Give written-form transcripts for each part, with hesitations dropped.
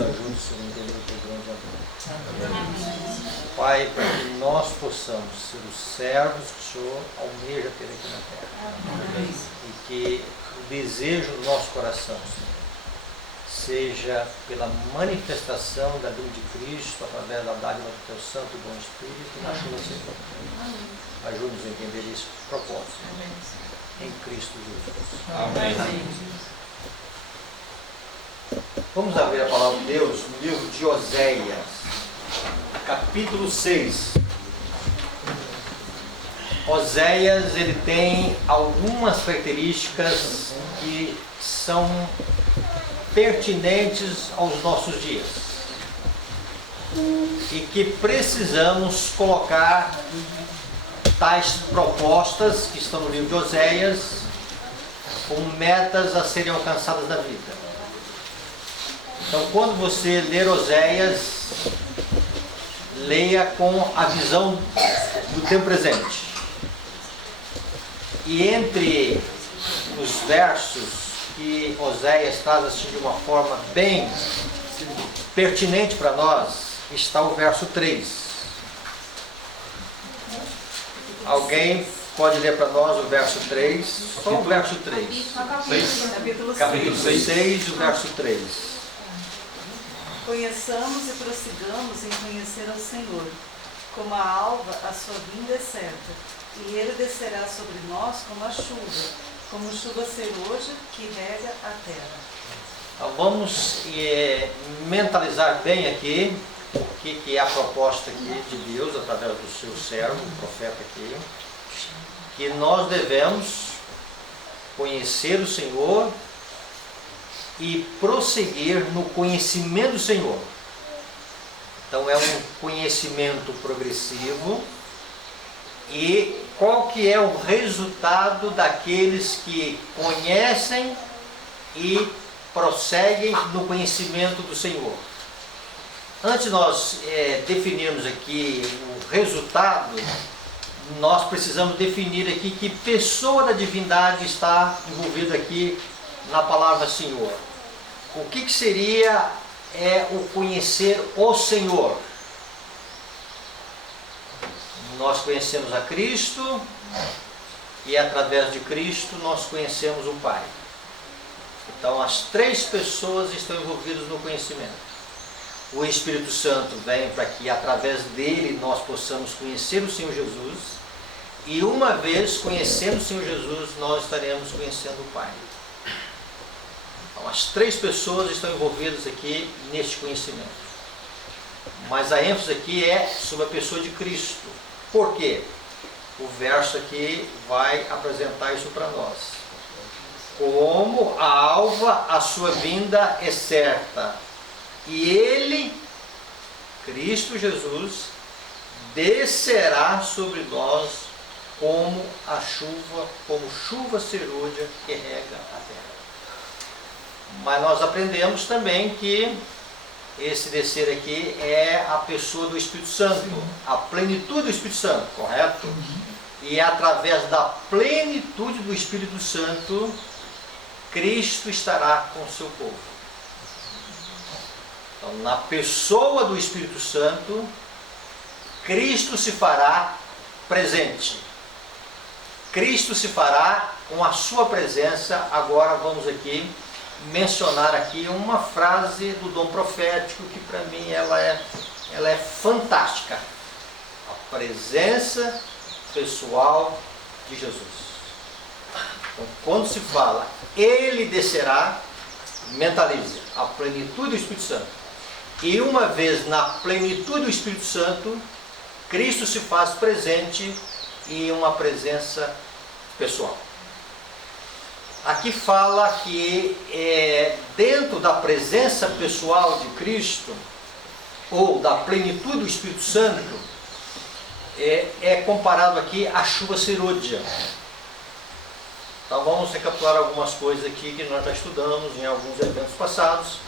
nos ajude, Senhor, a entender o teu grande amor. Pai, para que nós possamos ser os servos que o Senhor almeja ter aqui na terra. E que o desejo do nosso coração, Senhor, seja pela manifestação da vida de Cristo, através da dádiva do teu Santo e bom Espírito, na chuva Senhor. Ajude-nos a entender esse propósito. Em Cristo Jesus. Amém. Vamos abrir a palavra de Deus no livro de Oséias, capítulo 6. Oséias, ele tem algumas características que são pertinentes aos nossos dias e que precisamos colocar tais propostas que estão no livro de Oséias como metas a serem alcançadas na vida. Então, quando você ler Oséias, leia com a visão do tempo presente. E entre os versos que Oséias traz assim de uma forma bem pertinente para nós, está o verso 3. Alguém pode ler para nós o verso 3? Só o verso 3. Capítulo 6, o verso 3. Conheçamos e prossigamos em conhecer ao Senhor. Como a alva, a sua vinda é certa, e ele descerá sobre nós como a chuva, como chuva serôdia que rega a terra. Então vamos mentalizar bem aqui o que é a proposta aqui de Deus, através do seu servo, o profeta aqui, que nós devemos conhecer o Senhor e prosseguir no conhecimento do Senhor. Então é um conhecimento progressivo. E qual que é o resultado daqueles que conhecem e prosseguem no conhecimento do Senhor? Antes de nós definirmos aqui o resultado, nós precisamos definir aqui que pessoa da divindade está envolvida aqui na palavra Senhor. O que seria o conhecer o Senhor? Nós conhecemos a Cristo e através de Cristo nós conhecemos o Pai. Então as três pessoas estão envolvidas no conhecimento. O Espírito Santo vem para que através dele nós possamos conhecer o Senhor Jesus, e uma vez conhecendo o Senhor Jesus, nós estaremos conhecendo o Pai. Então as três pessoas estão envolvidas aqui neste conhecimento. Mas a ênfase aqui é sobre a pessoa de Cristo. Por quê? O verso aqui vai apresentar isso para nós. Como a alva, a sua vinda é certa, e ele, Cristo Jesus, descerá sobre nós como a chuva, como chuva serôdia que rega a terra. Mas nós aprendemos também que esse descer aqui é a pessoa do Espírito Santo, a plenitude do Espírito Santo, correto? E através da plenitude do Espírito Santo, Cristo estará com o seu povo. Então, na pessoa do Espírito Santo, Cristo se fará presente. Cristo se fará com a sua presença. Agora vamos aqui mencionar aqui uma frase do dom profético que para mim ela é fantástica. A presença pessoal de Jesus. Então, quando se fala ele descerá, mentalize a plenitude do Espírito Santo. E uma vez na plenitude do Espírito Santo, Cristo se faz presente e uma presença pessoal. Aqui fala que dentro da presença pessoal de Cristo, ou da plenitude do Espírito Santo, é comparado aqui à chuva serôdia. Então vamos recapitular algumas coisas aqui que nós já estudamos em alguns eventos passados.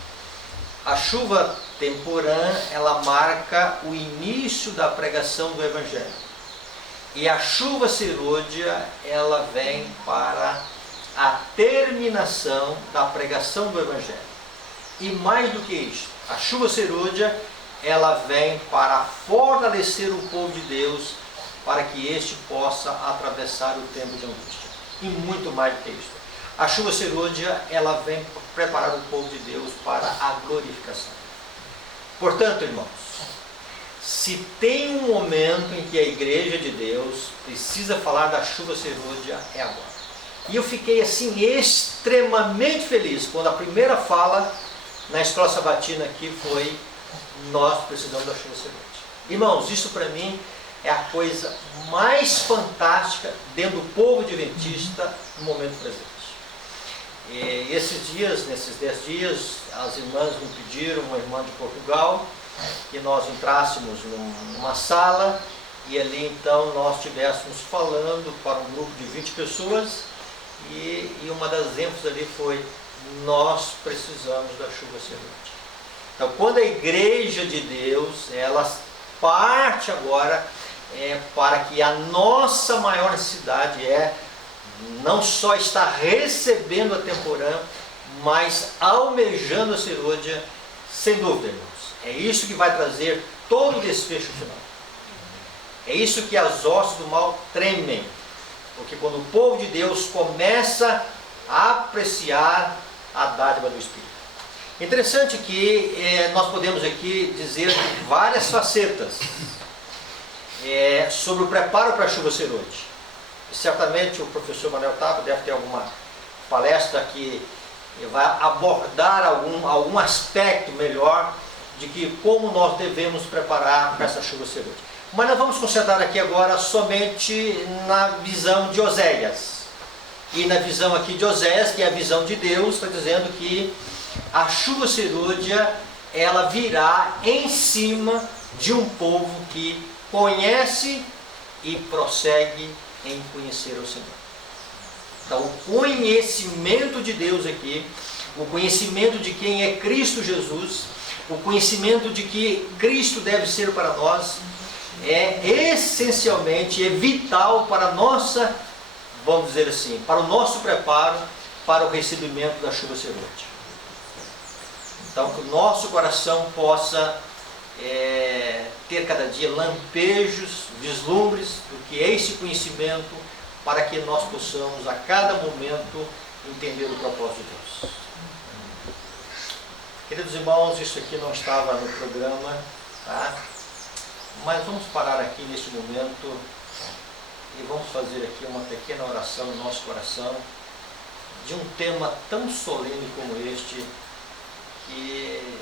A chuva temporã, ela marca o início da pregação do Evangelho. E a chuva serôdia, ela vem para a terminação da pregação do Evangelho. E mais do que isso, a chuva serôdia, ela vem para fortalecer o povo de Deus, para que este possa atravessar o tempo de angústia. E muito mais do que isso. A chuva serôdia, ela vem preparar o povo de Deus para a glorificação. Portanto, irmãos, se tem um momento em que a igreja de Deus precisa falar da chuva serôdia, é agora. E eu fiquei assim extremamente feliz quando a primeira fala na escola sabatina aqui foi: nós precisamos da chuva serôdia. Irmãos, isso para mim é a coisa mais fantástica dentro do povo adventista no momento presente. E nesses 10 dias, as irmãs me pediram, uma irmã de Portugal, que nós entrássemos numa sala e ali então nós estivéssemos falando para um grupo de 20 pessoas e uma das ênfases ali foi: nós precisamos da chuva serôdia. Então, quando a igreja de Deus, ela parte agora para que a nossa maior necessidade não só estar recebendo a temporã, mas almejando a serôdia, sem dúvida, irmãos. É isso que vai trazer todo o desfecho final. É isso que as hostes do mal tremem. Porque quando o povo de Deus começa a apreciar a dádiva do Espírito. Interessante que nós podemos aqui dizer várias facetas sobre o preparo para a chuva serôdia. Certamente o professor Manuel Tapo deve ter alguma palestra que vai abordar algum aspecto melhor de que como nós devemos preparar para essa chuva serôdia. Mas nós vamos concentrar aqui agora somente na visão de Oséias. E na visão aqui de Oséias, que é a visão de Deus, está dizendo que a chuva serôdia, ela virá em cima de um povo que conhece e prossegue em conhecer o Senhor. Então, o conhecimento de Deus aqui, o conhecimento de quem é Cristo Jesus, o conhecimento de que Cristo deve ser para nós, essencialmente, vital para a nossa, vamos dizer assim, para o nosso preparo para o recebimento da chuva serôdia. Então, que o nosso coração possa ter cada dia lampejos, vislumbres do que é esse conhecimento, para que nós possamos a cada momento entender o propósito de Deus. Queridos irmãos, isso aqui não estava no programa, tá? Mas vamos parar aqui neste momento e vamos fazer aqui uma pequena oração no nosso coração de um tema tão solene como este, que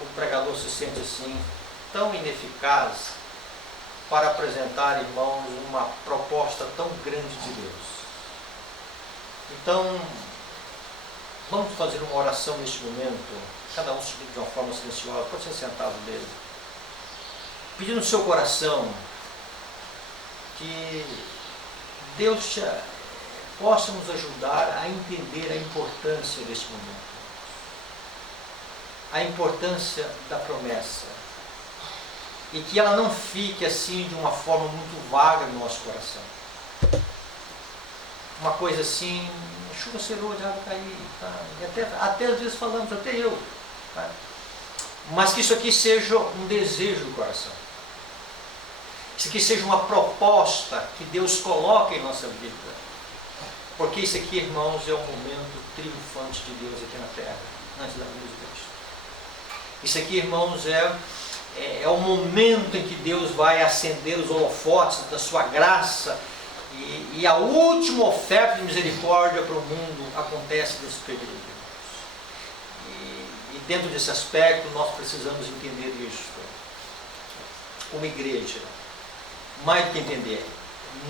o pregador se sente assim tão ineficaz para apresentar, irmãos, uma proposta tão grande de Deus. Então, vamos fazer uma oração neste momento, cada um de uma forma silenciosa, pode ser sentado mesmo, pedindo no seu coração que Deus possa nos ajudar a entender a importância deste momento, a importância da promessa, e que ela não fique assim de uma forma muito vaga no nosso coração. Uma coisa assim, chuva serôdia, água cair, tá? E até às vezes falamos, até eu, tá? Mas que isso aqui seja um desejo do coração. Isso aqui seja uma proposta que Deus coloca em nossa vida. Porque isso aqui, irmãos, é um momento triunfante de Deus aqui na terra, antes da vinda de Cristo. Isso aqui, irmãos, é o momento em que Deus vai acender os holofotes da sua graça e a última oferta de misericórdia para o mundo acontece nesse período. E dentro desse aspecto nós precisamos entender isso como igreja. Mais do que entender,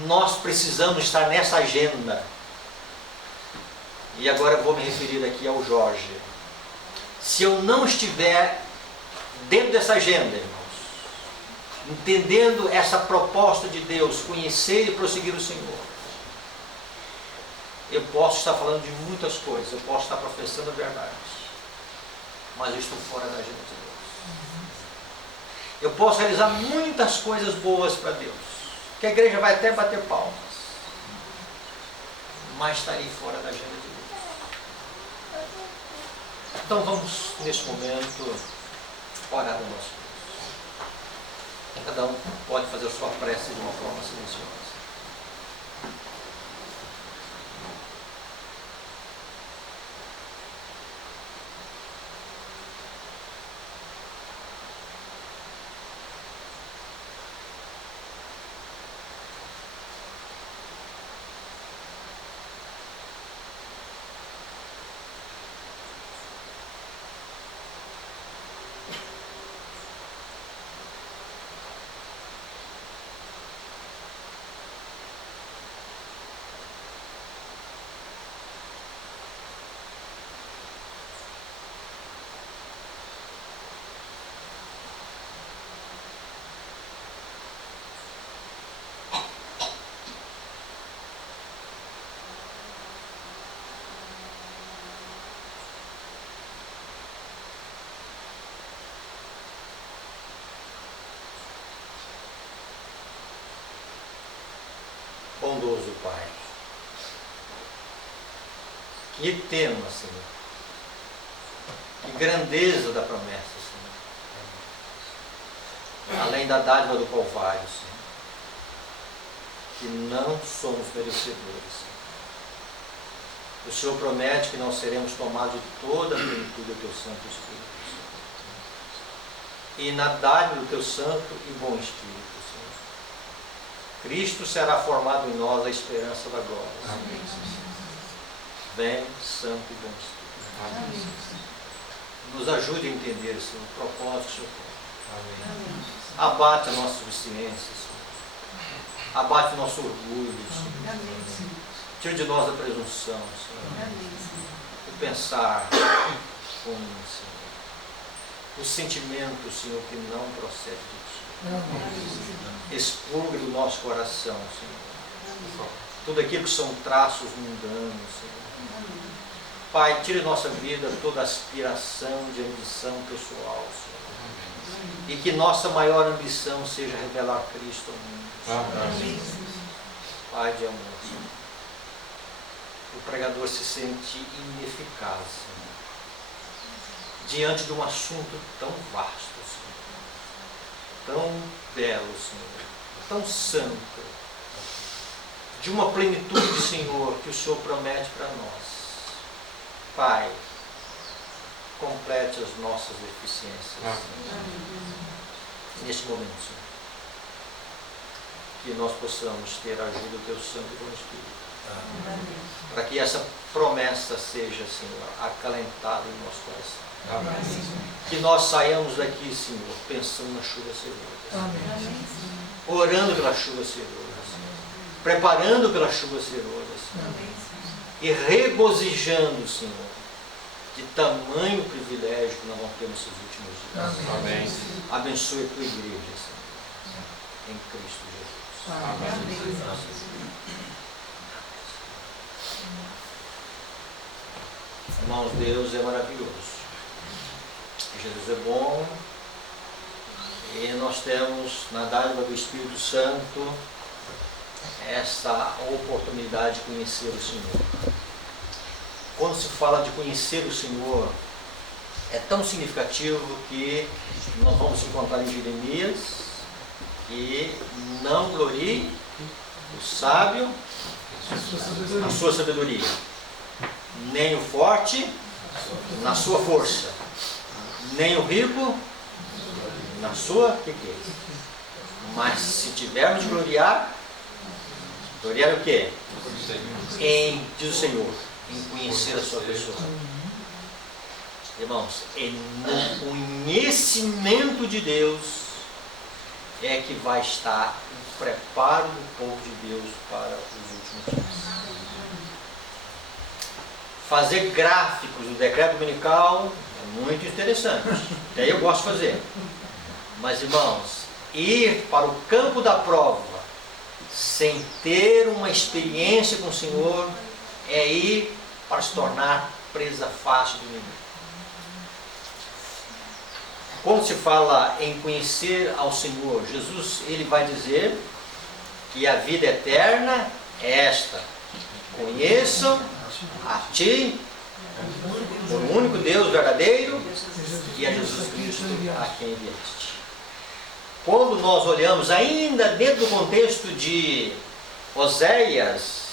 nós precisamos estar nessa agenda. E agora eu vou me referir aqui ao Jorge. Se eu não estiver dentro dessa agenda, irmãos, entendendo essa proposta de Deus, conhecer e prosseguir o Senhor, eu posso estar falando de muitas coisas, eu posso estar professando a verdade, mas eu estou fora da agenda de Deus. Eu posso realizar muitas coisas boas para Deus, que a igreja vai até bater palmas, mas estarei fora da agenda de Deus. Então vamos, neste momento, orar ao nosso Deus. Cada um pode fazer a sua prece de uma forma silenciosa. Bondoso Pai, que tema, Senhor, que grandeza da promessa, Senhor, além da dádiva do Calvário, Senhor, que não somos merecedores, Senhor. O Senhor promete que não seremos tomados de toda a plenitude do Teu Santo Espírito, Senhor, e na dádiva do Teu Santo e bom Espírito, Cristo será formado em nós a esperança da glória. Amém. Vem, Santo e bom Espírito. Amém. Nos ajude a entender, Senhor, o propósito que o Senhor tem. Amém. Abate a nossa consciência, Senhor. Abate o nosso orgulho, Senhor. Amém. Tire de nós a presunção, Senhor. Amém. O pensar comum, Senhor. O sentimento, Senhor, que não procede de Ti. Expurgue do nosso coração, Senhor, tudo aquilo que são traços mundanos, Senhor. Pai, tire da nossa vida toda aspiração de ambição pessoal, Senhor, e que nossa maior ambição seja revelar Cristo ao mundo. Pai de amor, Senhor. O pregador se sente ineficaz, Senhor, diante de um assunto tão vasto, tão belo, Senhor, tão santo, de uma plenitude, Senhor, que o Senhor promete para nós. Pai, complete as nossas deficiências neste momento, Senhor, que nós possamos ter a ajuda do Teu Santo e Bom Espírito, para que essa promessa seja, Senhor, acalentada em nosso coração. Amém. Que nós saiamos daqui, Senhor, pensando na chuva serôdia, orando pela chuva serôdia, preparando pela chuva serôdia, e regozijando, Senhor, de tamanho privilégio que nós vamos ter nesses últimos dias. Amém. Abençoe a Tua igreja, Senhor, em Cristo Jesus. Amém. Irmãos, Deus é maravilhoso. Jesus é bom, e nós temos na dádiva do Espírito Santo essa oportunidade de conhecer o Senhor. Quando se fala de conhecer o Senhor, é tão significativo que nós vamos encontrar em Jeremias, e não glorie o sábio na sua sabedoria, nem o forte na sua força, nem o rico na sua riqueza. Mas se tivermos de gloriar o quê? Diz o Senhor, em conhecer a sua pessoa. Irmãos, no conhecimento de Deus é que vai estar o preparo do povo de Deus para os últimos dias. Fazer gráficos do decreto dominical é muito interessante. Até eu gosto de fazer. Mas, irmãos, ir para o campo da prova sem ter uma experiência com o Senhor é ir para se tornar presa fácil do inimigo. Quando se fala em conhecer ao Senhor, Jesus ele vai dizer que a vida eterna é esta: conheçam a Ti, Por um único Deus verdadeiro e a Jesus Cristo a quem enviaste. Quando nós olhamos ainda dentro do contexto de Oséias,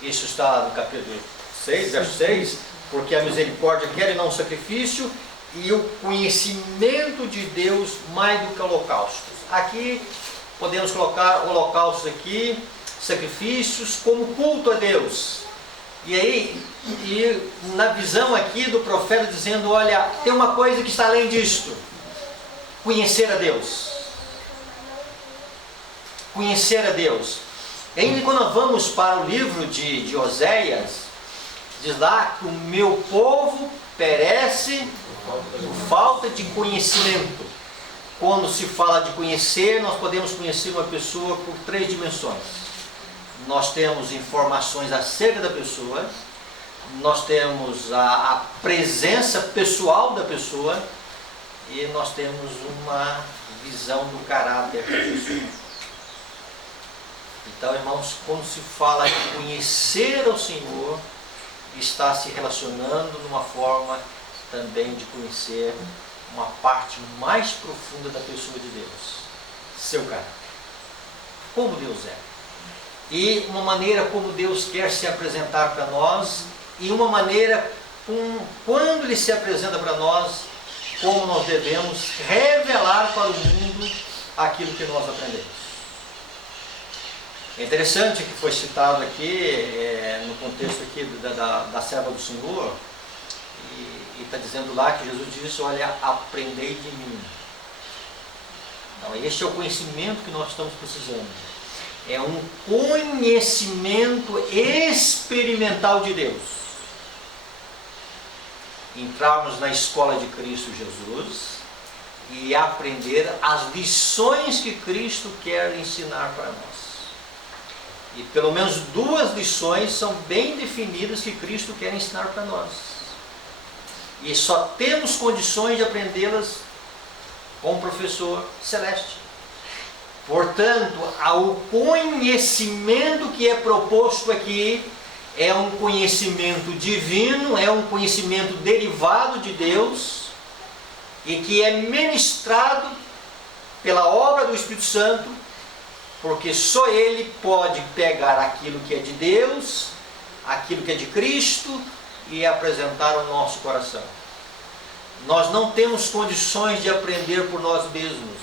isso está no capítulo 6, verso 6, porque a misericórdia quer e não o sacrifício, e o conhecimento de Deus mais do que holocaustos. Aqui podemos colocar holocaustos aqui, sacrifícios, como culto a Deus. E aí, na visão aqui do profeta dizendo, olha, tem uma coisa que está além disto. Conhecer a Deus. Conhecer a Deus. E ainda quando nós vamos para o livro de Oséias, diz lá que o meu povo perece por falta de conhecimento. Quando se fala de conhecer, nós podemos conhecer uma pessoa por 3 dimensões. Nós temos informações acerca da pessoa, nós temos a presença pessoal da pessoa e nós temos uma visão do caráter da pessoa. Então, irmãos, quando se fala de conhecer ao Senhor, está se relacionando numa forma também de conhecer uma parte mais profunda da pessoa de Deus, seu caráter, como Deus é, e uma maneira como Deus quer se apresentar para nós, e uma maneira quando Ele se apresenta para nós, como nós devemos revelar para o mundo aquilo que nós aprendemos. É interessante que foi citado aqui, no contexto aqui da serva do Senhor, e está dizendo lá que Jesus disse, olha, aprendei de mim. Então, este é o conhecimento que nós estamos precisando. É um conhecimento experimental de Deus. Entrarmos na escola de Cristo Jesus e aprender as lições que Cristo quer ensinar para nós. E pelo menos 2 lições são bem definidas que Cristo quer ensinar para nós. E só temos condições de aprendê-las com o professor celeste. Portanto, o conhecimento que é proposto aqui é um conhecimento divino, é um conhecimento derivado de Deus e que é ministrado pela obra do Espírito Santo, porque só Ele pode pegar aquilo que é de Deus, aquilo que é de Cristo e apresentar ao nosso coração. Nós não temos condições de aprender por nós mesmos.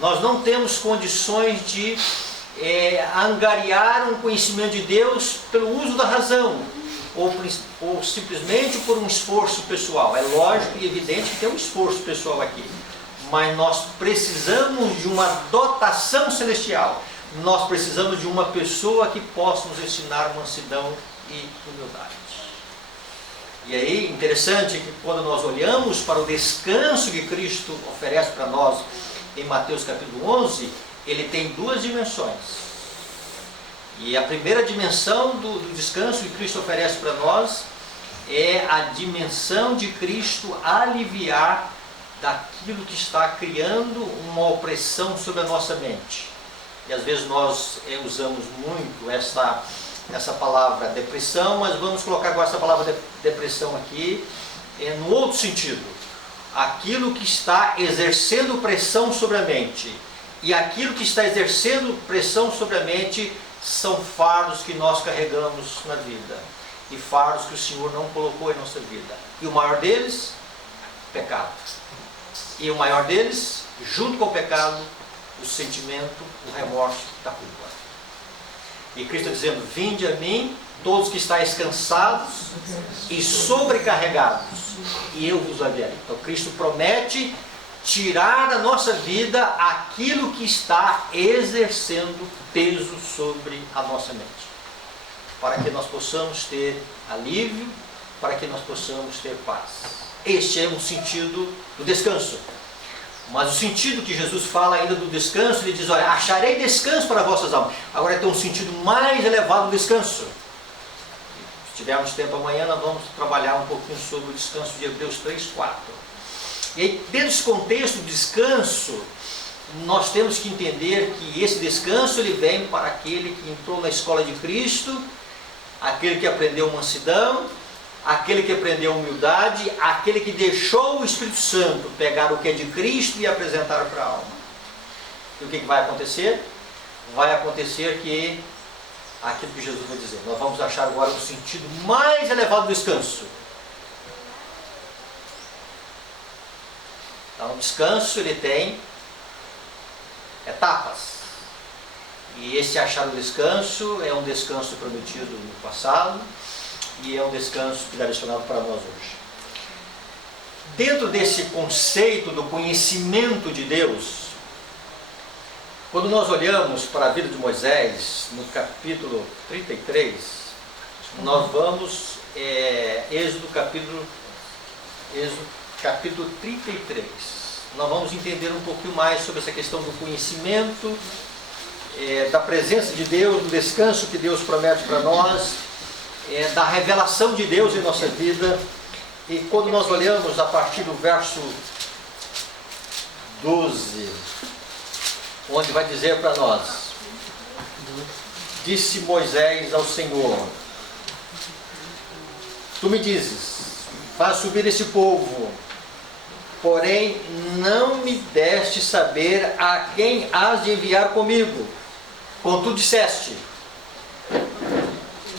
Nós não temos condições de angariar um conhecimento de Deus pelo uso da razão, ou simplesmente por um esforço pessoal. É lógico e evidente que tem um esforço pessoal aqui, mas nós precisamos de uma dotação celestial. Nós precisamos de uma pessoa que possa nos ensinar mansidão e humildade. E aí, interessante que quando nós olhamos para o descanso que Cristo oferece para nós em Mateus capítulo 11, ele tem 2 dimensões. E a primeira dimensão do descanso que Cristo oferece para nós é a dimensão de Cristo aliviar daquilo que está criando uma opressão sobre a nossa mente. E às vezes nós usamos muito essa palavra depressão, mas vamos colocar agora essa palavra depressão aqui no outro sentido. Aquilo que está exercendo pressão sobre a mente. E aquilo que está exercendo pressão sobre a mente são fardos que nós carregamos na vida. E fardos que o Senhor não colocou em nossa vida. E o maior deles, pecado. E o maior deles, junto com o pecado, o sentimento, o remorso da culpa. E Cristo está dizendo, vinde a mim, todos que estáis cansados e sobrecarregados, e eu vos aliviarei. Então Cristo promete tirar da nossa vida aquilo que está exercendo peso sobre a nossa mente, para que nós possamos ter alívio, para que nós possamos ter paz. Este é um sentido do descanso. Mas o sentido que Jesus fala ainda do descanso, ele diz, olha, acharei descanso para vossas almas. Agora tem um sentido mais elevado do descanso. Se tivermos tempo amanhã, nós vamos trabalhar um pouquinho sobre o descanso de Hebreus 3, 4. E aí, dentro desse contexto do descanso, nós temos que entender que esse descanso ele vem para aquele que entrou na escola de Cristo, aquele que aprendeu mansidão, aquele que aprendeu a humildade, aquele que deixou o Espírito Santo pegar o que é de Cristo e apresentar para a alma. E o que vai acontecer? Vai acontecer que aquilo que Jesus vai dizer, nós vamos achar agora o sentido mais elevado do descanso. Então, o descanso ele tem etapas. E esse achar o descanso é um descanso prometido no passado e é um descanso que é direcionado para nós hoje. Dentro desse conceito do conhecimento de Deus, quando nós olhamos para a vida de Moisés, no capítulo 33, nós vamos, Êxodo capítulo 33, nós vamos entender um pouquinho mais sobre essa questão do conhecimento, da presença de Deus, do descanso que Deus promete para nós, da revelação de Deus em nossa vida. E quando nós olhamos a partir do verso 12, onde vai dizer para nós: disse Moisés ao Senhor, tu me dizes, faz subir esse povo, porém não me deste saber a quem has de enviar comigo. Contudo disseste,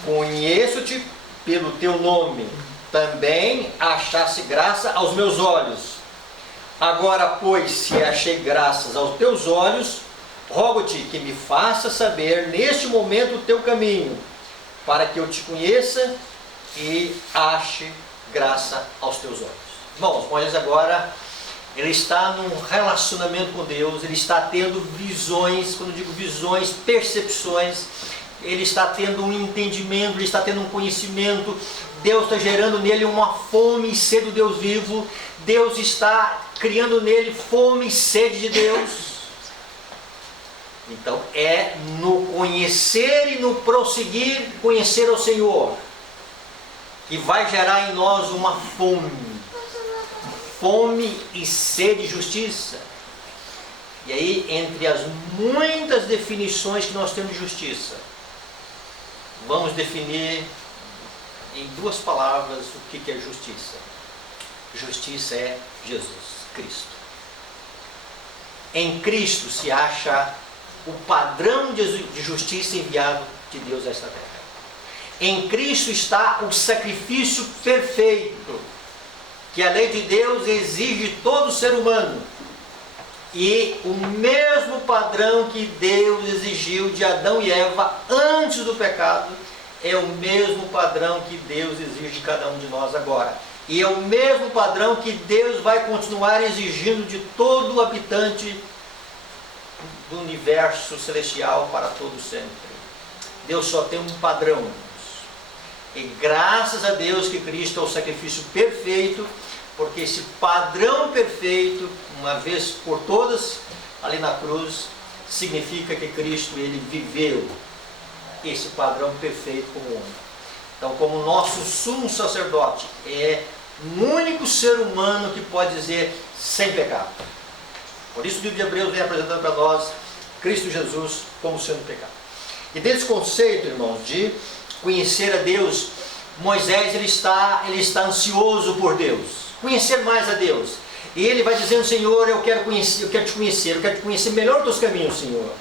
conheço-te pelo teu nome, também achaste graça aos meus olhos. Agora, pois, se achei graças aos teus olhos, rogo-te que me faça saber neste momento o teu caminho, para que eu te conheça e ache graça aos teus olhos. Irmãos, Moisés agora, ele está num relacionamento com Deus, ele está tendo visões, quando eu digo visões, percepções, ele está tendo um entendimento, ele está tendo um conhecimento, Deus está gerando nele uma fome e sede do Deus vivo, Deus está criando nele fome e sede de Deus. Então é no conhecer e no prosseguir, conhecer ao Senhor, que vai gerar em nós uma fome e sede de justiça. E aí, entre as muitas definições que nós temos de justiça, vamos definir em duas palavras o que é justiça. Justiça é Jesus Cristo. Em Cristo se acha o padrão de justiça enviado de Deus a esta terra. Em Cristo está o sacrifício perfeito que a lei de Deus exige de todo ser humano. E o mesmo padrão que Deus exigiu de Adão e Eva antes do pecado, é o mesmo padrão que Deus exige de cada um de nós agora. E é o mesmo padrão que Deus vai continuar exigindo de todo habitante do universo celestial para todo sempre. Deus só tem um padrão. E graças a Deus que Cristo é o sacrifício perfeito, porque esse padrão perfeito, uma vez por todas, ali na cruz, significa que Cristo, ele viveu esse padrão perfeito como homem. Então, como nosso sumo sacerdote, é o único ser humano que pode dizer sem pecado. Por isso o livro de Hebreus vem apresentando para nós Cristo Jesus como sendo pecado. E desse conceito, irmãos, de conhecer a Deus, Moisés ele está ansioso por Deus, conhecer mais a Deus. E ele vai dizendo: Senhor, eu quero te conhecer melhor os teus caminhos, Senhor.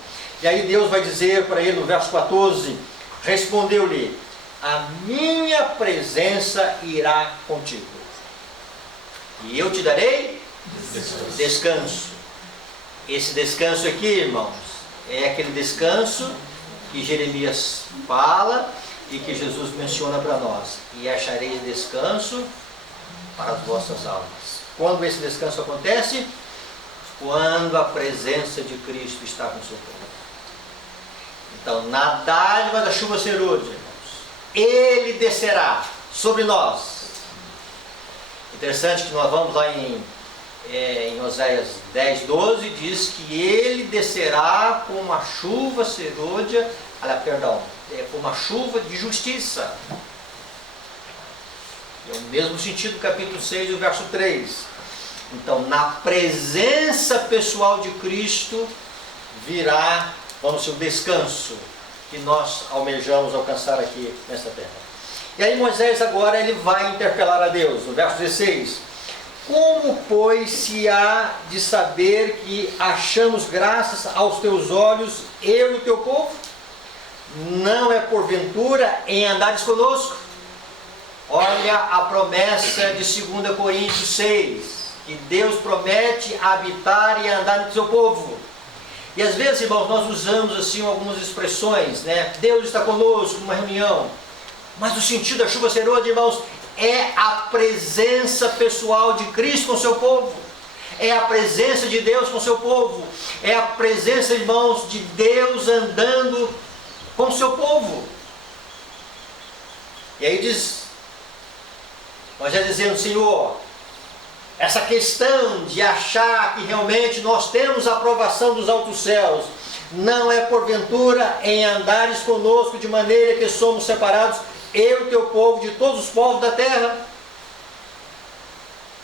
E aí Deus vai dizer para ele no verso 14, respondeu-lhe: a minha presença irá contigo, e eu te darei descanso. Esse descanso aqui, irmãos, é aquele descanso que Jeremias fala e que Jesus menciona para nós: e achareis descanso para as vossas almas. Quando esse descanso acontece? Quando a presença de Cristo está com o seu povo. Então, na dádiva da chuva serôdia, irmãos, ele descerá sobre nós. Interessante que nós vamos lá em Oséias 10, 12, diz que ele descerá com uma chuva serôdia, com uma chuva de justiça. É o mesmo sentido do capítulo 6, o verso 3. Então, na presença pessoal de Cristo virá, vamos dizer, o descanso que nós almejamos alcançar aqui nesta terra. E aí Moisés agora ele vai interpelar a Deus, no verso 16. Como, pois, se há de saber que achamos graças aos teus olhos, eu e o teu povo? Não é porventura em andares conosco? Olha a promessa de 2 Coríntios 6, que Deus promete habitar e andar no seu povo. E às vezes, irmãos, nós usamos assim algumas expressões, né? Deus está conosco numa reunião. Mas o sentido da chuva serôdia, irmãos, é a presença pessoal de Cristo com o seu povo. É a presença de Deus com o seu povo. É a presença, irmãos, de Deus andando com o seu povo. E aí diz Moisés dizendo: Senhor, essa questão de achar que realmente nós temos a aprovação dos altos céus, não é porventura em andares conosco de maneira que somos separados, eu e o teu povo, de todos os povos da terra?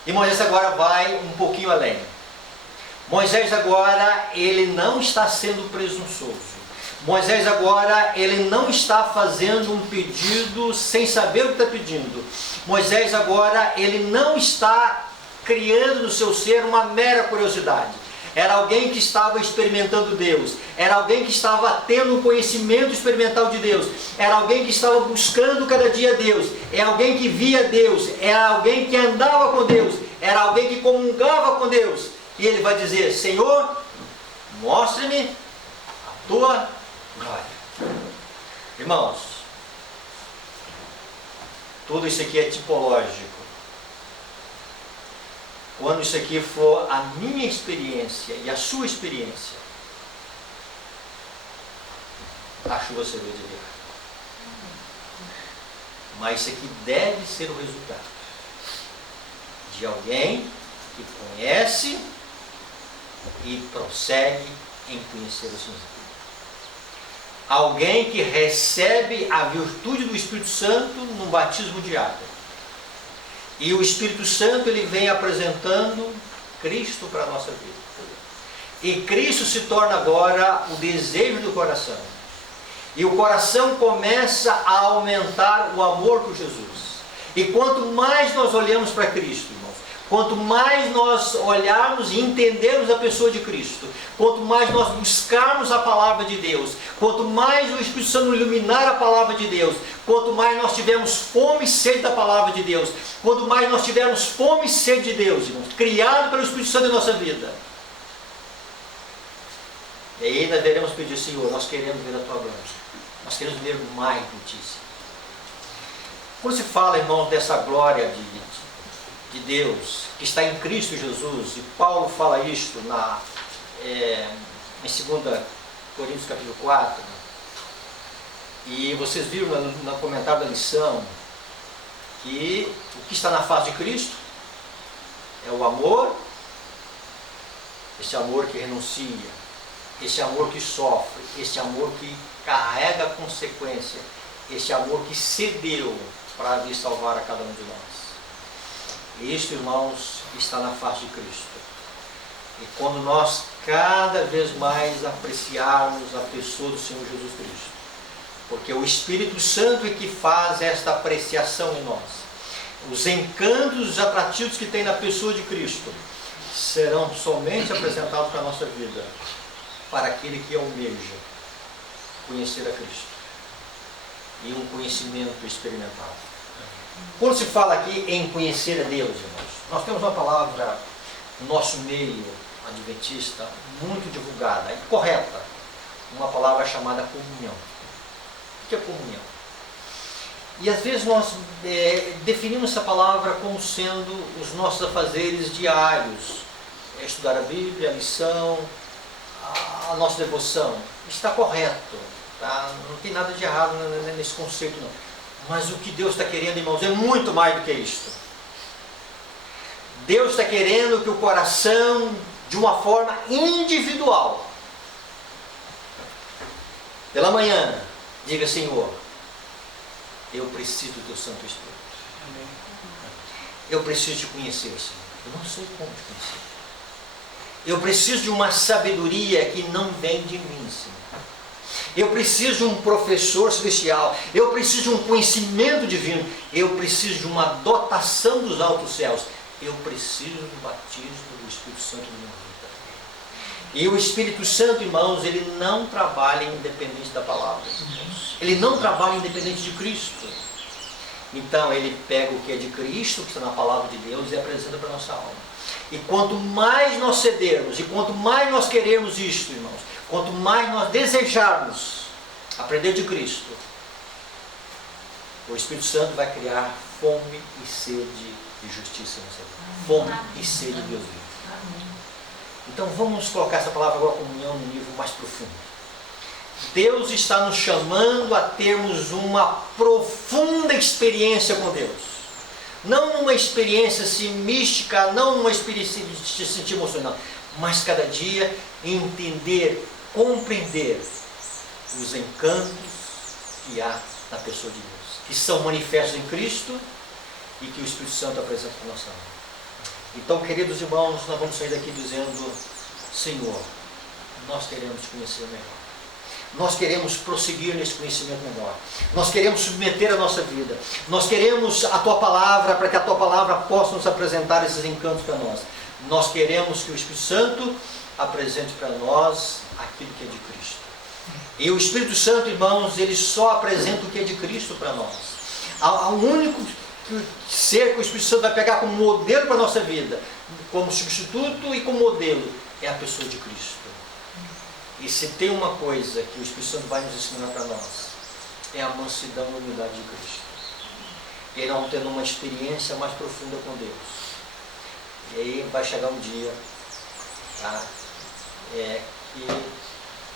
E Moisés agora vai um pouquinho além. Moisés agora, ele não está sendo presunçoso. Moisés agora, ele não está fazendo um pedido sem saber o que está pedindo. Moisés agora, ele não está criando no seu ser uma mera curiosidade. Era alguém que estava experimentando Deus. Era alguém que estava tendo um conhecimento experimental de Deus. Era alguém que estava buscando cada dia Deus. É alguém que via Deus. Era alguém que andava com Deus. Era alguém que comungava com Deus. E ele vai dizer: Senhor, mostre-me a tua glória. Irmãos, tudo isso aqui é tipológico. Quando isso aqui for a minha experiência e a sua experiência, a chuva será de Deus. Mas isso aqui deve ser o resultado de alguém que conhece e prossegue em conhecer o Senhor. Alguém que recebe a virtude do Espírito Santo num batismo de água. E o Espírito Santo, ele vem apresentando Cristo para a nossa vida. E Cristo se torna agora o desejo do coração. E o coração começa a aumentar o amor por Jesus. E quanto mais nós olhamos para Cristo, irmãos, quanto mais nós olharmos e entendermos a pessoa de Cristo, quanto mais nós buscarmos a palavra de Deus, quanto mais o Espírito Santo iluminar a palavra de Deus, quanto mais nós tivermos fome e sede da palavra de Deus, quanto mais nós tivermos fome e sede de Deus, irmãos, criado pelo Espírito Santo em nossa vida, e aí nós devemos pedir: Senhor, nós queremos ver a tua glória, nós queremos ver mais de ti. Quando se fala, irmãos, dessa glória de Deus que está em Cristo Jesus, e Paulo fala isto em 2 Coríntios capítulo 4, e vocês viram no comentário da lição que o que está na face de Cristo é o amor, esse amor que renuncia, esse amor que sofre, esse amor que carrega a consequência, esse amor que cedeu para vir salvar a cada um de nós. Isto, irmãos, está na face de Cristo. E quando nós cada vez mais apreciarmos a pessoa do Senhor Jesus Cristo, porque o Espírito Santo é que faz esta apreciação em nós, os encantos, os atrativos que tem na pessoa de Cristo serão somente apresentados para a nossa vida, para aquele que almeja conhecer a Cristo e um conhecimento experimental. Quando se fala aqui em conhecer a Deus, irmãos, nós temos uma palavra no nosso meio adventista muito divulgada e correta, uma palavra chamada comunhão. O que é comunhão? E às vezes nós definimos essa palavra como sendo os nossos afazeres diários, estudar a Bíblia, a lição, a nossa devoção. Está correto, tá? Não tem nada de errado nesse conceito, não. Mas o que Deus está querendo, irmãos, é muito mais do que isto. Deus está querendo que o coração, de uma forma individual, pela manhã, diga: Senhor, eu preciso do teu Santo Espírito. Eu preciso te conhecer, Senhor. Eu não sei como te conhecer. Eu preciso de uma sabedoria que não vem de mim, Senhor. Eu preciso de um professor celestial. Eu preciso de um conhecimento divino. Eu preciso de uma dotação dos altos céus. Eu preciso do batismo do Espírito Santo na minha vida. E o Espírito Santo, irmãos, ele não trabalha independente da palavra. Ele não trabalha independente de Cristo. Então ele pega o que é de Cristo, que está na palavra de Deus, e apresenta para a nossa alma. E quanto mais nós cedermos, e quanto mais nós queremos isto, irmãos, quanto mais nós desejarmos aprender de Cristo, o Espírito Santo vai criar fome e sede de justiça nessa vida. Fome e sede de Deus vivo. Então vamos colocar essa palavra agora comunhão no nível mais profundo. Deus está nos chamando a termos uma profunda experiência com Deus. Não uma experiência assim, mística, não uma experiência de se sentir emocional, mas cada dia entender, compreender os encantos que há na pessoa de Deus, que são manifestos em Cristo e que o Espírito Santo apresenta para a nossa alma. Então, queridos irmãos, nós vamos sair daqui dizendo: Senhor, nós queremos te conhecer melhor. Nós queremos prosseguir nesse conhecimento melhor. Nós queremos submeter a nossa vida. Nós queremos a Tua Palavra, para que a Tua Palavra possa nos apresentar esses encantos para nós. Nós queremos que o Espírito Santo apresente para nós aquilo que é de Cristo. E o Espírito Santo, irmãos, ele só apresenta o que é de Cristo para nós. Há um único ser que o Espírito Santo vai pegar como modelo para a nossa vida, como substituto e como modelo, é a pessoa de Cristo. E se tem uma coisa que o Espírito Santo vai nos ensinar para nós, é a mansidão e a humildade de Cristo. E aí nós vamos tendo uma experiência mais profunda com Deus. E aí vai chegar um dia, tá? Que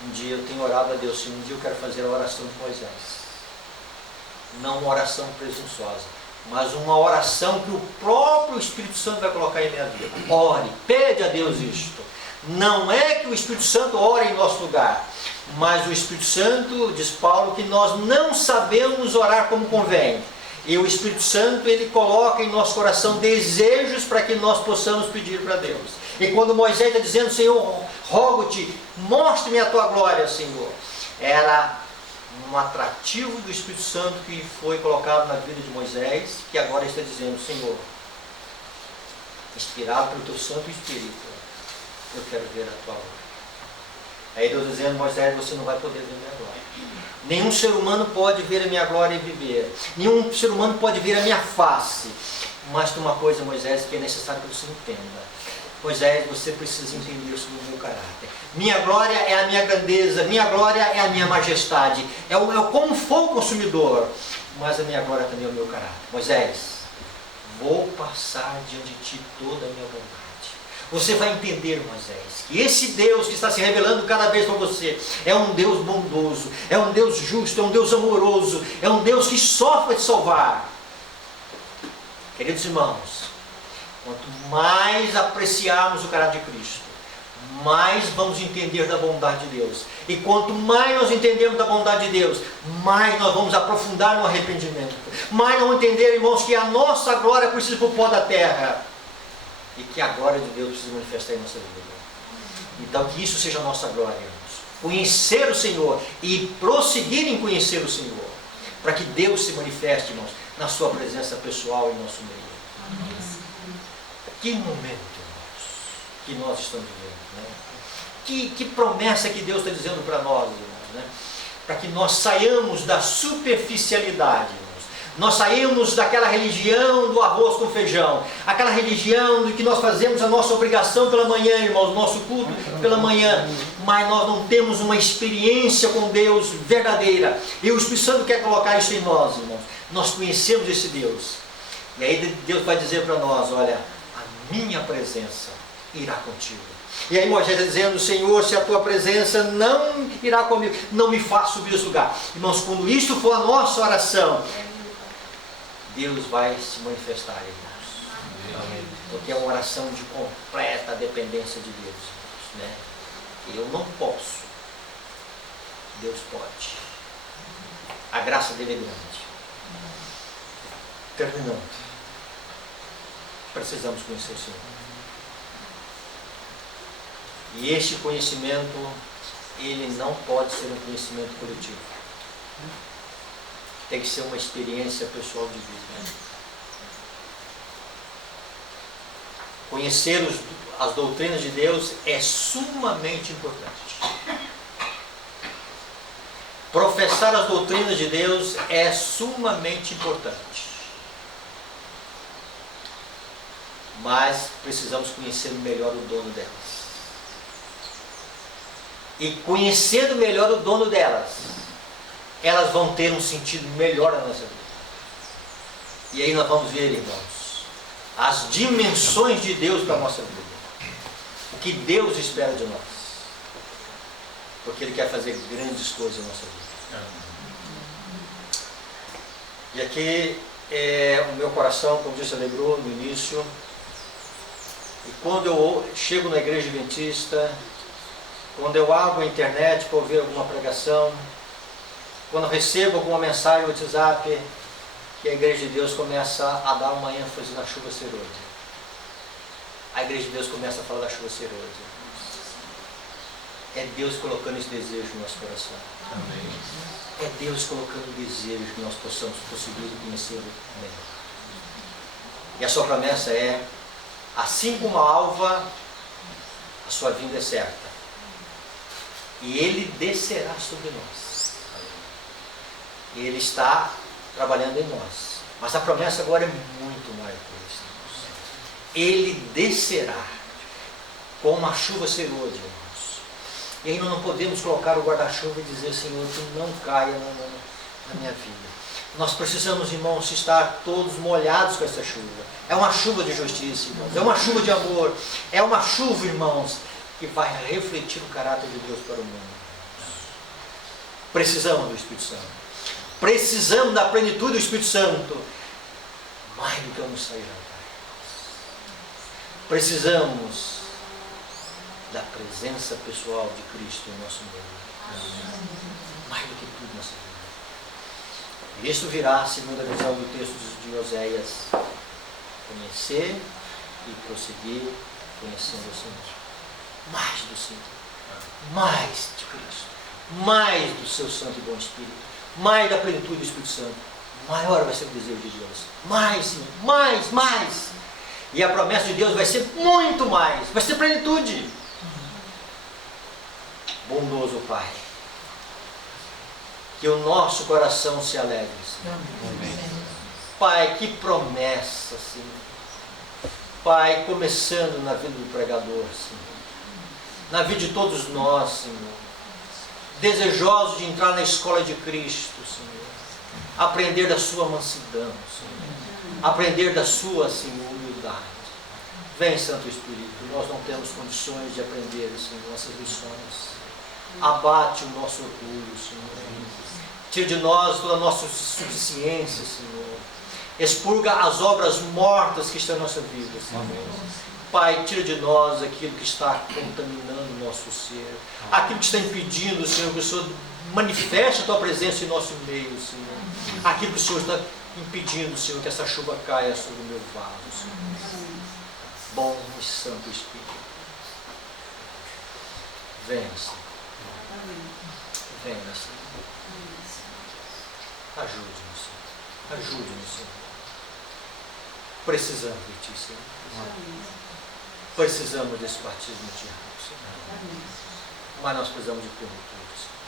um dia eu tenho orado a Deus, um dia eu quero fazer a oração de Moisés. Não uma oração presunçosa, mas uma oração que o próprio Espírito Santo vai colocar em minha vida. Ore, pede a Deus isto. Não é que o Espírito Santo ore em nosso lugar, mas o Espírito Santo, diz Paulo, que nós não sabemos orar como convém. E o Espírito Santo, ele coloca em nosso coração desejos para que nós possamos pedir para Deus. E quando Moisés está dizendo: Senhor, rogo-te, mostre-me a tua glória, Senhor, era um atrativo do Espírito Santo que foi colocado na vida de Moisés, que agora está dizendo: Senhor, inspirado pelo teu Santo Espírito, eu quero ver a tua glória. Aí Deus dizendo: Moisés, você não vai poder ver a minha glória. Nenhum ser humano pode ver a minha glória e viver. Nenhum ser humano pode ver a minha face. Mas tem uma coisa, Moisés, que é necessário que você entenda. Moisés, você precisa entender sobre o meu caráter. Minha glória é a minha grandeza. Minha glória é a minha majestade. É como for o consumidor. Mas a minha glória também é o meu caráter. Moisés, vou passar diante de ti toda a minha vontade. Você vai entender, Moisés, que esse Deus que está se revelando cada vez para você é um Deus bondoso, é um Deus justo, é um Deus amoroso, é um Deus que sofre de salvar. Queridos irmãos, quanto mais apreciarmos o caráter de Cristo, mais vamos entender da bondade de Deus. E quanto mais nós entendemos da bondade de Deus, mais nós vamos aprofundar no arrependimento. Mais nós vamos entender, irmãos, que a nossa glória precisa para o pó da terra. E que a glória de Deus precisa manifestar em nossa vida. Então que isso seja a nossa glória, irmãos. Conhecer o Senhor e prosseguir em conhecer o Senhor. Para que Deus se manifeste, irmãos, na sua presença pessoal em nosso meio. Amém. Que momento, irmãos, que nós estamos vivendo, né? Que promessa que Deus está dizendo para nós, irmãos, né? Para que nós saiamos da superficialidade, irmãos. Nós saímos daquela religião do arroz com feijão, aquela religião de que nós fazemos a nossa obrigação pela manhã, irmãos, nosso culto pela manhã, mas nós não temos uma experiência com Deus verdadeira. E o Espírito Santo quer colocar isso em nós, irmãos. Nós conhecemos esse Deus. E aí Deus vai dizer para nós: olha, a minha presença irá contigo. E aí Moisés está dizendo: Senhor, se a tua presença não irá comigo, não me faça subir esse lugar. Irmãos, quando isto for a nossa oração, Deus vai se manifestar em nós. Amém. Porque é uma oração de completa dependência de Deus, né? Eu não posso, Deus pode. A graça dele é grande. Terminando, precisamos conhecer o Senhor. E este conhecimento ele não pode ser um conhecimento coletivo. Tem que ser uma experiência pessoal de vida. Conhecer as doutrinas de Deus é sumamente importante. Professar as doutrinas de Deus é sumamente importante. Mas precisamos conhecer melhor o dono delas. E conhecendo melhor o dono delas, elas vão ter um sentido melhor na nossa vida. E aí nós vamos ver, irmãos, as dimensões de Deus para a nossa vida. O que Deus espera de nós. Porque Ele quer fazer grandes coisas na nossa vida. E aqui é o meu coração, como disse, alegrou no início. E quando eu chego na igreja adventista, quando eu abro a internet para ouvir alguma pregação, quando eu recebo alguma mensagem no WhatsApp, que a igreja de Deus começa a dar uma ênfase na chuva serôdia. A igreja de Deus começa a falar da chuva serôdia. É Deus colocando esse desejo no nosso coração. Amém. É Deus colocando o desejo que nós possamos conseguir conhecê-lo melhor. E a sua promessa é: assim como a alva, a sua vinda é certa. E Ele descerá sobre nós. E Ele está trabalhando em nós. Mas a promessa agora é muito maior que isso. Ele descerá como a chuva serôdia, irmãos. E aí nós não podemos colocar o guarda-chuva e dizer: Senhor, que não caia na minha vida. Nós precisamos, irmãos, estar todos molhados com essa chuva. É uma chuva de justiça, irmãos. É uma chuva de amor. É uma chuva, irmãos, que vai refletir o caráter de Deus para o mundo. Precisamos do Espírito Santo. Precisamos da plenitude do Espírito Santo. Mais do que vamos sair jantar. Precisamos da presença pessoal de Cristo em nosso meio. Mais do que tudo nessa vida. Isso virá, segundo a visão do texto de Oséias, conhecer e prosseguir conhecendo o Senhor. Mais do Senhor. Mais de Cristo. Mais do seu Santo e Bom Espírito. Mais da plenitude do Espírito Santo. Maior vai ser o desejo de Deus. Mais, Senhor. Mais, mais. E a promessa de Deus vai ser muito mais. Vai ser plenitude. Bondoso Pai, que o nosso coração se alegre, Senhor. Amém. Pai, que promessa, Senhor. Pai, começando na vida do pregador, Senhor. Na vida de todos nós, Senhor. Desejosos de entrar na escola de Cristo, Senhor. Aprender da sua mansidão, Senhor. Aprender da sua, Senhor, humildade. Vem, Santo Espírito, nós não temos condições de aprender, Senhor, essas lições. Abate o nosso orgulho, Senhor. Tira de nós toda a nossa suficiência, Senhor. Expurga as obras mortas que estão em nossa vida, Senhor. Pai, tira de nós aquilo que está contaminando o nosso ser. Aquilo que está impedindo, Senhor, que o Senhor manifeste a Tua presença em nosso meio, Senhor. Aquilo que o Senhor está impedindo, Senhor, que essa chuva caia sobre o meu vaso, Senhor. Bom e Santo Espírito. Venha, Senhor. Venha, Senhor. Ajude-nos, Senhor. Ajude-nos, Senhor. Precisamos de Ti, Senhor. Precisamos desse batismo de água, Senhor. Mas nós precisamos de plenitude, Senhor.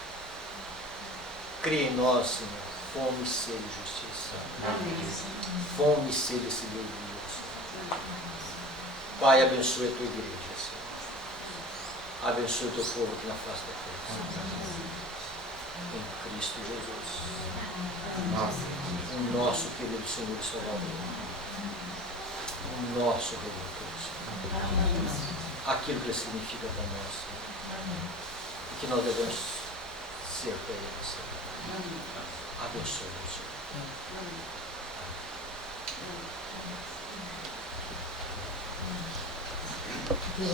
Cria em nós, Senhor, fome e sede de justiça. Fome e sede desse meu Deus, Senhor. Pai, abençoe a Tua igreja, Senhor. Abençoe o Teu povo aqui na face da terra. Em Cristo Jesus. O nosso querido Senhor e Salvador. O nosso Redentor, Senhor. Aquilo que Ele significa para nós, Senhor. E que nós devemos ser para Ele, Senhor. Abençoe.